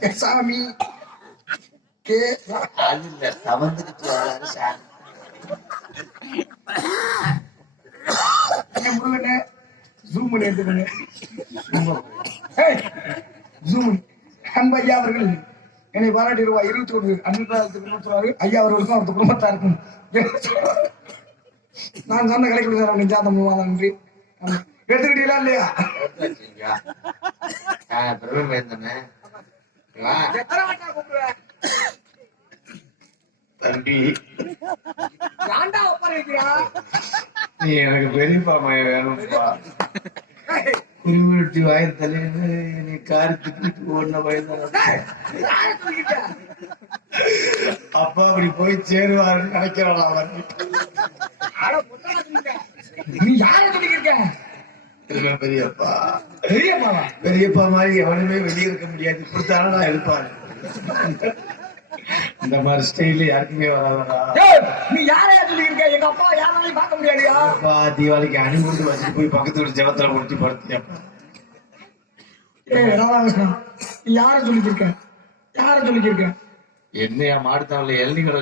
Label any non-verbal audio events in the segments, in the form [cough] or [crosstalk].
சாமி. கே. அது இல்ல தவந்துக்கிட்டு வராரு சாமி. என் முருகனே ஜூம் பண்ணி எடுத்துக்கோங்க. ஜூம் அன்பு ஐயா அவர்கள் என்னை பாராட்டி ரூபாய் இருபத்தி ஒன்று அன்புக்கு கொடுத்துருவாரு ஐயா அவர்களுக்கும் அவரது குடும்பத்தாருக்கும். நான் சொன்ன கலை கொடுத்தாரு நெஞ்சாந்த மூவாத நன்றி. எடுத்துக்கிட்டீங்களா இல்லையா? சரிங்களா? தம்பி. நீ எனக்கு பெரியப்பா மயம் வேணும்ப்பா. குருவிட்டி வாய் தலையில நீ காரி துப்பிட்டு ஓடின சொல்லிக்கிட்ட அப்பா அப்படி போய் சேருவாருன்னு நினைக்கிறான் அவன். நீ யாரை சொல்லிக்கிட்ட பெரியப்பா. பெரியம்மாவா? பெரியப்பா மாதிரி எவனுமே வெளியே இருக்க முடியாது. இப்படித்தானே நான் இருப்பாரு. இந்த மாதிரி ஸ்டைல் யாருக்குமே வராதடா. நீ யாரையா சொல்லியிருக்க? எங்க அப்பா யாராலையும் பார்க்க முடியாதுயா? அப்பா தீபாவளிக்கு அணிமுடிச்சு வச்சுட்டு போய் பக்கத்து வீட்டு ஜபத்துல முடிச்சு படுத்தியப்பா. யாரை சொல்லிக்கிருக்க யாரை சொல்லிக்கிருக்க என்னையா மாடுத்தாவில எழுதி கடை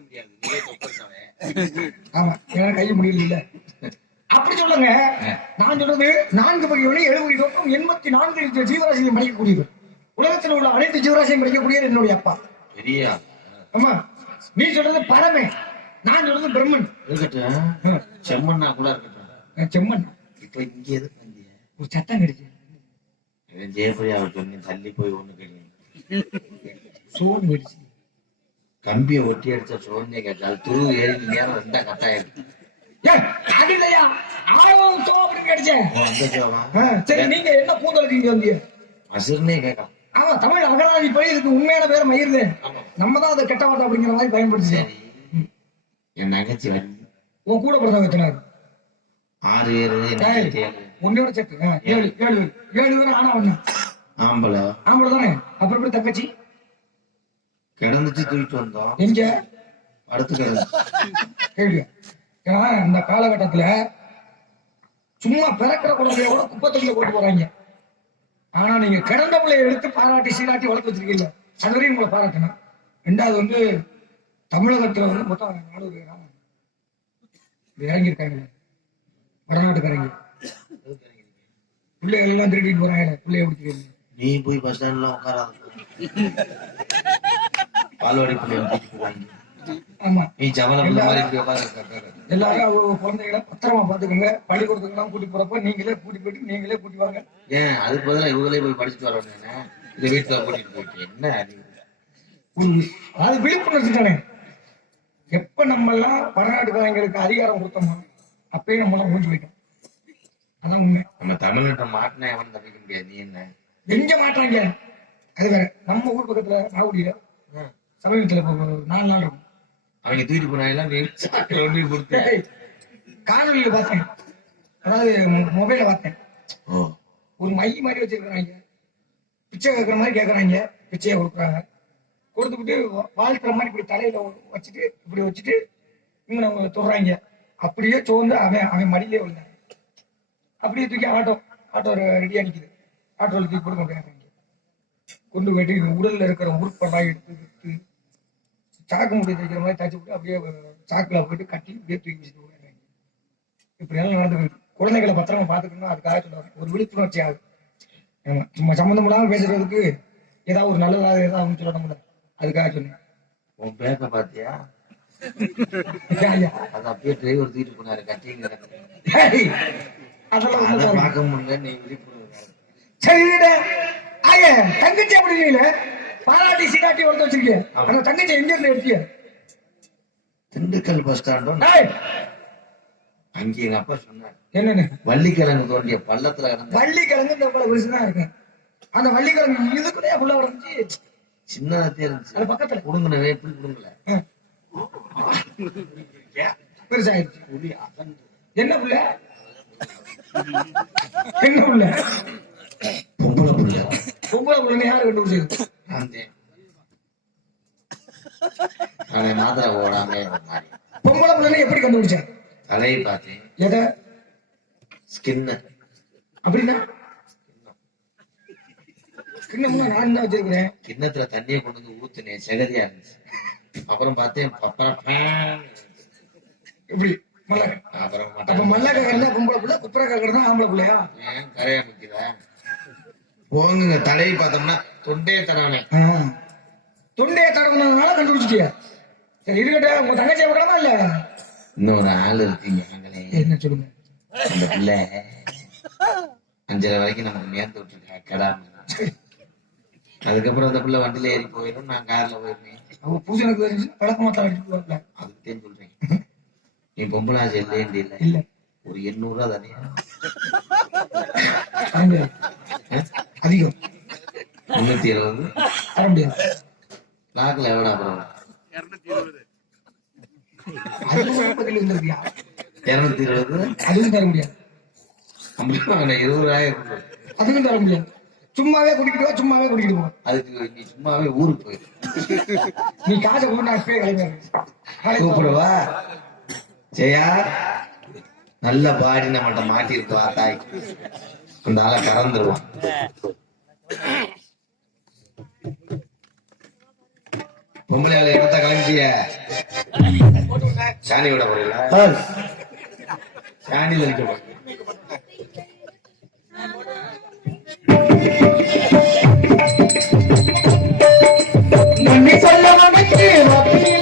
முடியாது. ஆமா ஏன்னா முடியல இல்ல அப்படி சொல்லுங்க. நான் சொல்றது நான்கு ஒளி எழுபது தோற்றம் எண்பத்தி நான்கு லட்சம் ஜீவராசியும் படிக்கக்கூடியது. உலகத்தில் உள்ள அனைத்து ஜீவராசியும் படிக்கக்கூடியது என்னுடைய அப்பா. பெரியா ஆமா. நீ சொல்றது பரமே. நான் சொல்றது பிரம்மன். இருக்கட்டும். செம்மண்ணா கூட இருக்கட்டும். செம்மன் இப்ப இங்க எதுக்கு வந்திய ஒரு சத்தம் கிடைச்சு இவன் ஜெயபிரியாவை சொல்லி தள்ளி போய் ஒண்ணு கேள்வி சோறு போயிடுச்சு. கம்பியை ஒட்டி அடிச்ச சோழனே கேட்டால் துரு ஏறி நேரம் ரெண்டா கட்டாயிருக்கு ஏய், அது இல்லையா ஆழம் சோ அப்படின்னு கிடைச்சேன் அந்த ஜோவா சரி நீங்க என்ன கூந்தலுக்கு இங்க வந்தீங்க அசுரனே கேட்கான் ஆமா தமிழ் அகராதி இதுக்கு உண்மையான பேர் மயிர்து. ஆமா. நம்ம தான் அதை கெட்ட வார்த்தை அப்படிங்கிற மாதிரி பயன்படுத்தி என் நகைச்சி உன் கூட பிறந்தவங்க எத்தனை? ஆறு ஏழு உன்னோட ஆ, ஏழு ஏழு. ஏழு பேர் ஆனா ஒண்ணு. ஆம்பளை. ஆம்பளை தானே அப்புறம் எப்படி தங்கச்சி? கிடந்துச்சு தூக்கிட்டு வந்தோம். எங்க? அடுத்து கேள்வி ஏன்னா இந்த காலகட்டத்துல சும்மா பிறக்கிற குழந்தைய கூட குப்பை தொட்டில போட்டு போறாங்க. ஆனா நீங்க கிடந்த பிள்ளைய எடுத்து பாராட்டி சீராட்டி வளர்த்து வச்சிருக்கீங்க. அது வரையும் உங்களை பாராட்டணும். ரெண்டாவது வந்து தமிழகத்துல வந்து மொத்தம் நானூறு பேரா இறங்கியிருக்காங்க. வடநாட்டுக்காரங்க. பிள்ளைகள் எல்லாம் திருடிட்டு போறாங்க. பிள்ளைய பிடிச்சிருக்கீங்க நீ போய் பஸ் ஸ்டாண்ட்ல உட்காராத. பால்வாடி போவாங்க. ஆமா. நீ ஜவல பிள்ளை மாதிரி இப்படி உட்காந்து எல்லாரும் அவங்க குழந்தைகளை பத்திரமா பாத்துக்கோங்க பள்ளிக்கூடத்துக்கெல்லாம் கூட்டி போறப்ப நீங்களே கூட்டி போயிட்டு நீங்களே கூட்டி வாங்க. ஏன்? அதுக்கு பதிலா இவங்களே போய் படிச்சுட்டு வரணும் இந்த வீட்டுல கூட்டிட்டு போயிட்டு என்ன அது? விழிப்புணர்ச்சி தானே. எப்ப நம்ம எல்லாம் வடநாட்டுக்காரங்களுக்கு அதிகாரம் கொடுத்தோமோ அப்பயே நம்ம எல்லாம் மூஞ்சி போயிட்டோம் அதான் உண்மை. நம்ம தமிழ்நாட்டை மாட்டினா எவனும் தப்பிக்க முடியாது. நீ என்ன? எங்க மாட்டாங்க அது வேற. நம்ம ஊர் பக்கத்துல நாகுடியில சமீபத்துல நாலு நாள் இருக்கும். அவங்க தூக்கிட்டு போனாங்க நீ சாக்கில் ஒன்று கொடுத்து. காணொலியில பார்த்தேன். அதாவது மொபைல பார்த்தேன். ஒரு மை மாதிரி வச்சிருக்கிறாங்க. பிச்சை கேட்கற மாதிரி கேட்கறாங்க. பிச்சையை கொடுக்குறாங்க. கொடுத்துக்கிட்டு வாழ்த்துற மாதிரி இப்படி தலையில வச்சுட்டு இப்படி வச்சுட்டு இவங்க நம்ம தொடுறாங்க. அப்படியே சோர்ந்து அவன் அவன் மடியிலே விழுந்தாங்க அப்படியே தூக்கி ஆட்டோ ஆட்டோ ரெடியா நிக்குது. ஆட்டோல தூக்கி கொண்டு போயிடுறாங்க கொண்டு போயிட்டு உடல்ல இருக்கிற உறுப்பெல்லாம் எடுத்து சாக்கு முடி தைக்கிற மாதிரி தச்சு விட்டு அப்படியே சாக்குல போயிட்டு கட்டி அப்படியே தூக்கி வச்சுட்டு போயிடுறாங்க இப்படி எல்லாம் நடந்து போயிருக்கு குழந்தைகளை பத்திரமா பாத்துக்கணும் அதுக்காக சொல்லுவாங்க ஒரு விழிப்புணர்ச்சி ஆகுது. ஆமா. சும்மா சம்மந்தம் இல்லாம பேசுறதுக்கு ஏதாவது ஒரு நல்லதாக ஏதாவது சொல்லணும்ல அதுக்காக சொன்னேன். உன் பேக்க பாத்தியா. அது அப்படியே டிரைவர் தூக்கிட்டு போனாரு அதெல்லாம் பார்க்க முடியல நீ விழிப்புணர்வு சரிடா. ஐயா தங்கச்சி அப்படி இல்ல. பாராட்டி சீராட்டி வளர்த்து வச்சிருக்கீங்க. அந்த தங்கச்சி எங்க இருந்து எடுத்தீங்க? திண்டுக்கல் பஸ் ஸ்டாண்டும் ஏய், அங்கே எங்க அப்பா சொன்னார். என்னன்னு வள்ளிக்கிழங்கு தோண்டிய பள்ளத்துல கிடந்த வள்ளி கிழங்கு இந்த இவ்வளவு பெருசுதான் இருக்கு. அந்த வள்ளி கிழங்கு இதுக்குள்ளே உள்ள உடஞ்சி சின்னதே இருந்துச்சு. அது பக்கத்துல. புடுங்கின வேப்பில் புடுங்கல ஆ, பெருசாயிருச்சு அகன்று என்ன புள்ள? என்ன புள்ள? பொம்பளை புள்ள. பொம்பளை புள்ளனை யாரு கண்டுபிடிச்சது? மாத்திரை பொம்பளை புள்ள உடனே எப்படி கண்டுபிடிச்ச தலையை பார்த்தேன் எதை ஸ்கின்னு அப்படின்னா? கிண்ணமா நான் தான் வச்சிருக்கிறேன். கிண்ணத்துல தண்ணியை கொண்டு வந்து ஊத்துனேன் செகதியா இருந்துச்சு. அப்புறம் பார்த்தேன் அப்புறம். இப்படி மல்லாக்க அப்புறம் மல்லாக்க கறந்தா பொம்பளை பிள்ளை குப்புற கறந்தா ஆம்பளை பிள்ளையா? கரையா நிக்குதா போங்குங்க தலையை பார்த்தோம்னா தொண்டையே தடவனே. தொண்டையை தடவுனதுனால கண்டுபிடிச்சிட்டியா? சரி இருக்கட்டும் உங்க தங்கச்சி விடலாமா இல்ல? இன்னொரு ஆள் இருக்கீங்க நாங்களே என்ன சொல்லுங்க? அந்த பிள்ளை அஞ்சரை வரைக்கும் நமக்கு நேர்ந்து விட்டுருக்கா கடாம. அதுக்கப்புறம் அந்த பிள்ளை வண்டியில ஏறி போயிடும் நான் கார்ல போயிருந்தேன் அவங்க தெரிஞ்சு பழக்கமா தள்ளிட்டு போவாங்க அதுக்குதான் சொல்றேன். நீ பொம்பளை ஆசை இல்ல இல்ல. ஒரு எண்ணூறு ரூபா தானே அதிகம். முன்னூத்தி இருபது தர முடியாது லாக்கில் எவ்வளோ அப்புறம் இருநூத்தி இருபது. அதுவும் தர முடியாது. இருபதாயிரம். அதுவும் தர முடியாது. சும்மாவே குடிக்கிட்டு சும்மாவே குடிக்கிட்டு போ. அதுக்கு நீ சும்மாவே ஊருக்கு போயிரு. நீ காசை கொண்டு நான் இப்பயே கிளம்பி கூப்பிடுவா? ஜெயா நல்ல பாடி நம்மகிட்ட மாட்டிருப்பா தாய். அந்த ஆளை கறந்துருவான் பொம்பளை ஆளு இடத்த கிளம்பிட்டிய சாணி விட போறீங்களா? சாணி தெளிக்க சொல்ல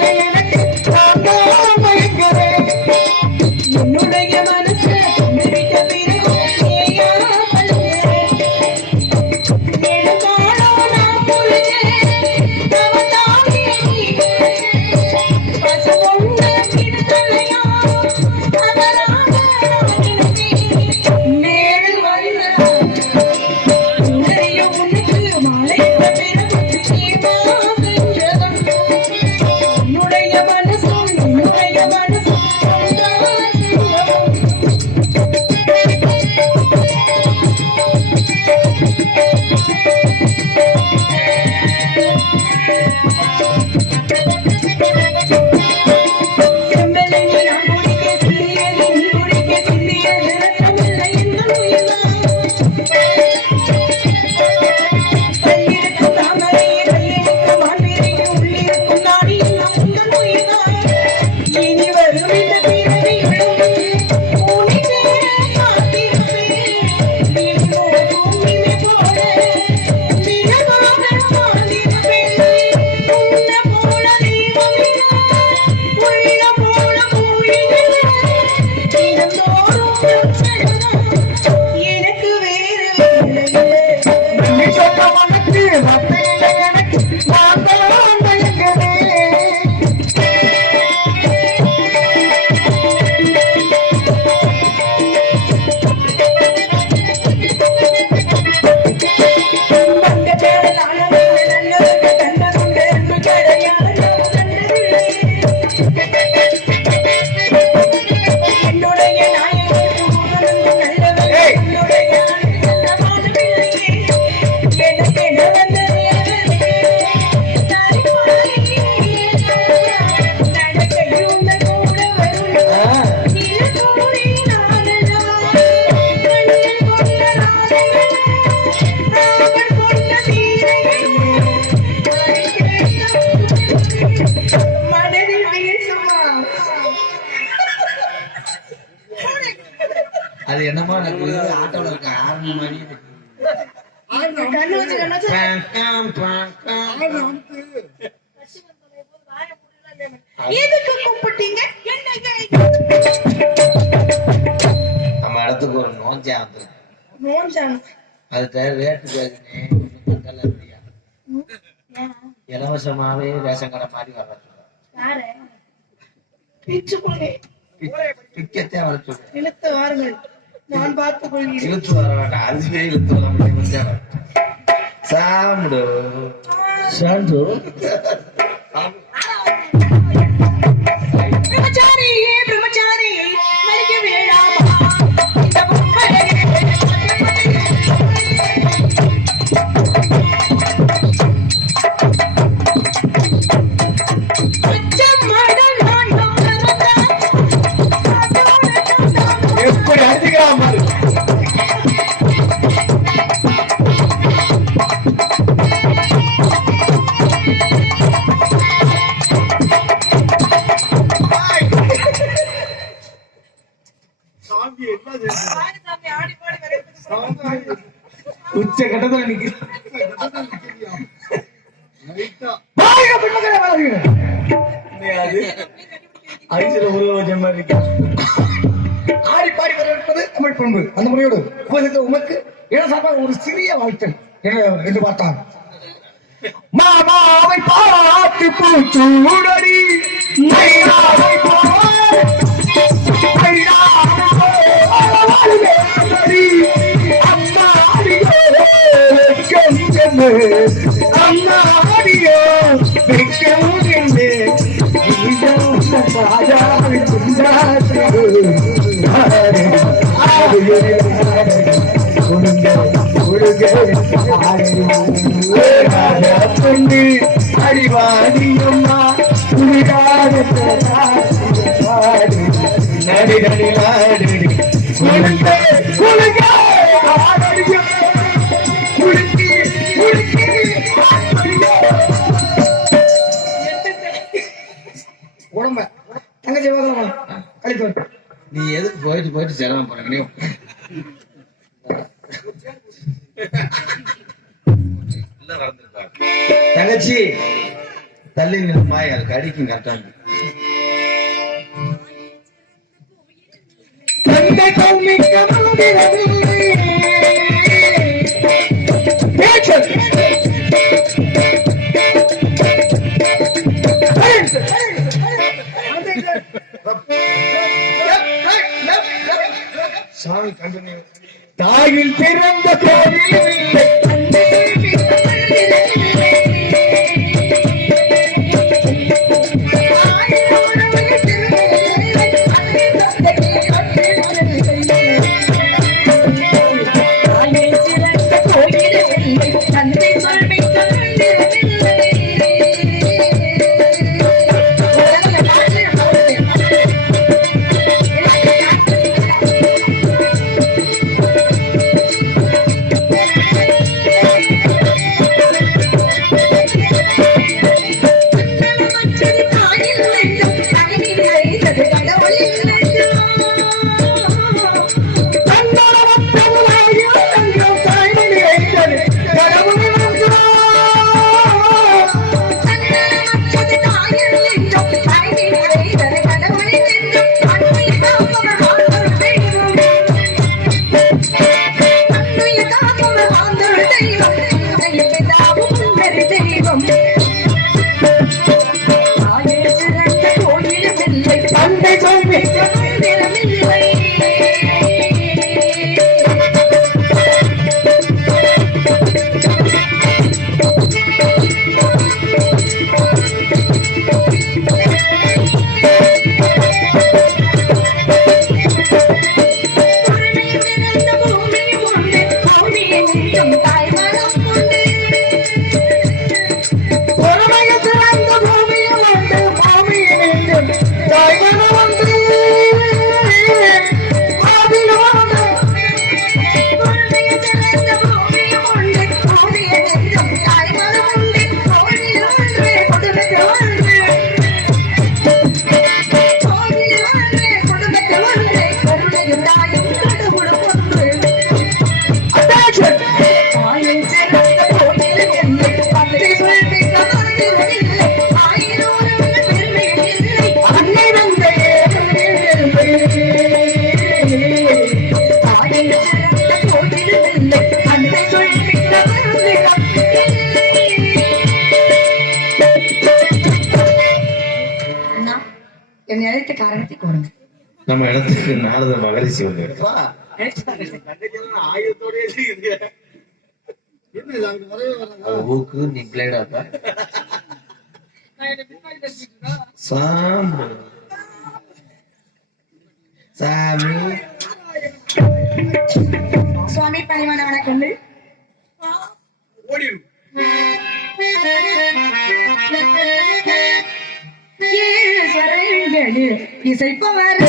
எதுக்கு கூப்பிட்டீங்க? நம்ம இடத்துக்கு ஒரு நோஞ்சா அதுக்கு கேக்குனே தங்கல இல்லையா இலவசமாவே ரேஷன் கடை மாதிரி வர யாரு? பிச்சு வர சொல்றேன் இழுத்து வாருங்கள். நான் பார்த்துக் கொள்கிறேன். இழுத்து வர வேண்டாம். அதுவே இழுத்து வர முடியும். Sam được. Sam được [laughs] கட்டத்துல உருவ வச்ச மாதிரி ஆடி பாடி வரவேற்பது தமிழ் பண்பு அந்த முறையோடு உபசரித்த உமக்கு இடசார்பாக ஒரு சிறிய வாழ்த்து என்று பார்த்தான் மாமாவை பார்த்து பூச்சூடடி மைனாவை வெட்கம் என்று, அம்மாடியோ வெட்கம் என்று, நீதான் ராஜாவின் குந்தாட்டு. போயிட்டு போயிட்டு சிரமம் பண்ண தங்கச்சி தள்ளி நிற்பா எனக்கு அடிக்கும் கரெக்டா Thank you. தாயில் பிறந்த கோவில் நம்ம இடத்துக்கு நாரத மகரிஷி வந்து ஊக்கு நீ பிளேடாப்பா சாம்பு. சாமி. சுவாமி பணிவான வணக்கங்கள் [laughs] ஏழு ஸ்வரங்களில் இசைப்பவர்.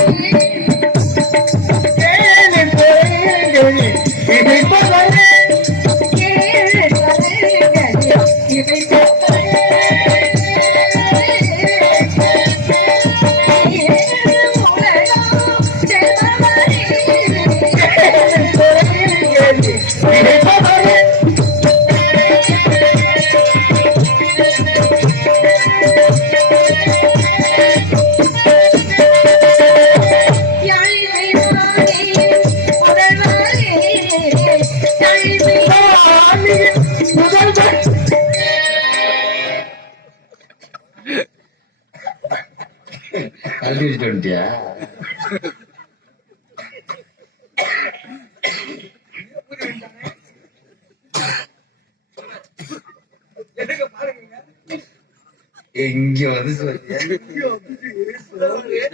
எங்க வந்து சொல்றியா?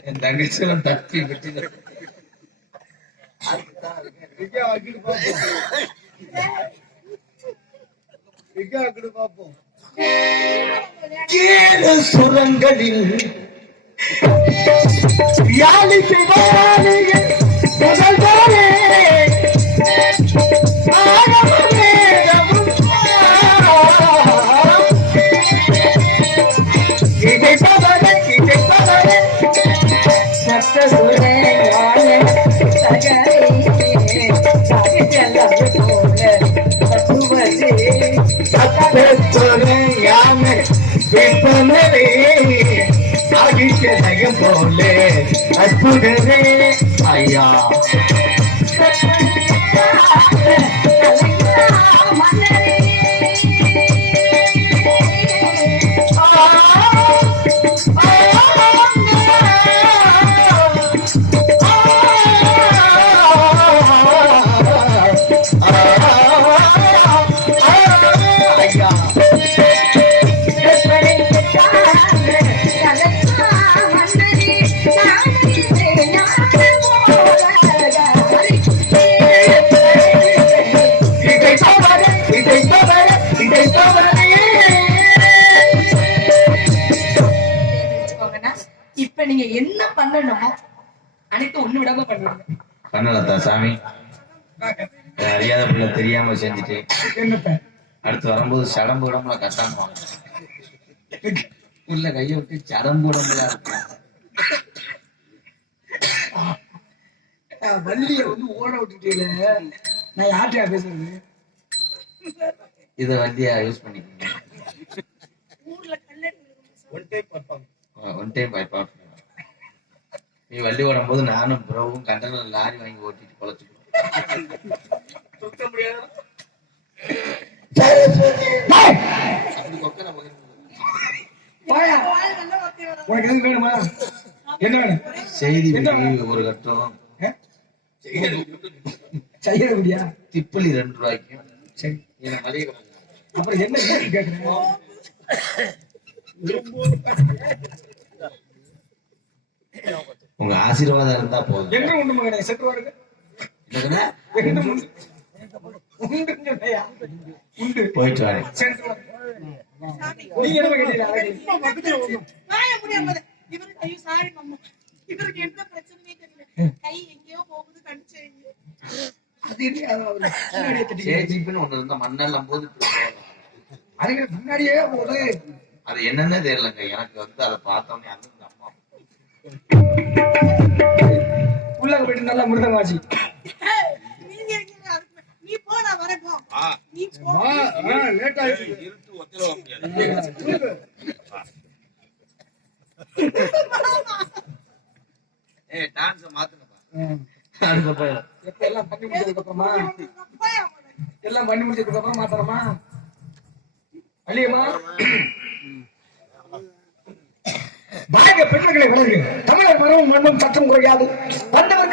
என் தங்கச்சியெல்லாம் தப்பி விட்டு சுரங்களில். யாழி சிவாலியில் போல போலே அற்புதரே ஐயா. செஞ்சுட்டு என்னத்த? அடுத்து வரும்போது சடம்பு உடம்புல கட்டாம உள்ள கைய விட்டு சடம்பு உடம்புல இருக்கு? வள்ளிய வந்து ஓட விட்டுட்டீல நான் யார்கிட்டயா பேசுறது? இதை வண்டியா யூஸ் பண்ணிக்கோங்க. ஒன் டைம் பார்ப்பாங்க ஒன் டைம் பை நீ வண்டி ஓடும் போது நானும் ப்ரோவும் கண்டனர் லாரி வாங்கி ஓட்டிட்டு பொழைச்சுக்கணும். முடியாது உனக்கு எதுவும் வேணுமா என்ன வேணும் செய்தி ஒரு கட்டம் திப்பலி ரெண்டு ரூபாய்க்கும் சரி. அப்புறம் என்ன கேக்குறேன் உங்க ஆசீர்வாதம் இருந்தா போதும் எங்க உண்டு? மகனே வாருங்க என்னதுன்னா, போயிட்டு வரேன் இவருக்கு தெரியல கை எங்கேயோ போகுது கடிச்சு முன்னாடியே அது என்னன்னே தெரியலங்க எனக்கு வந்து அதை பார்த்தோன்னே அந்த அம்மா உள்ள போயிட்டு நல்லா மிருதங்காச்சு [laughs] எல்லாம் பண்ணி முடிச்சதுக்கு அப்புறமா. எல்லாம் பண்ணி முடிச்சதுக்கு அப்புறம் மாத்தணுமா? அழியமா? தமிழர் மரமும் மண்ணும் சட்டம் குறையாது வந்தவர்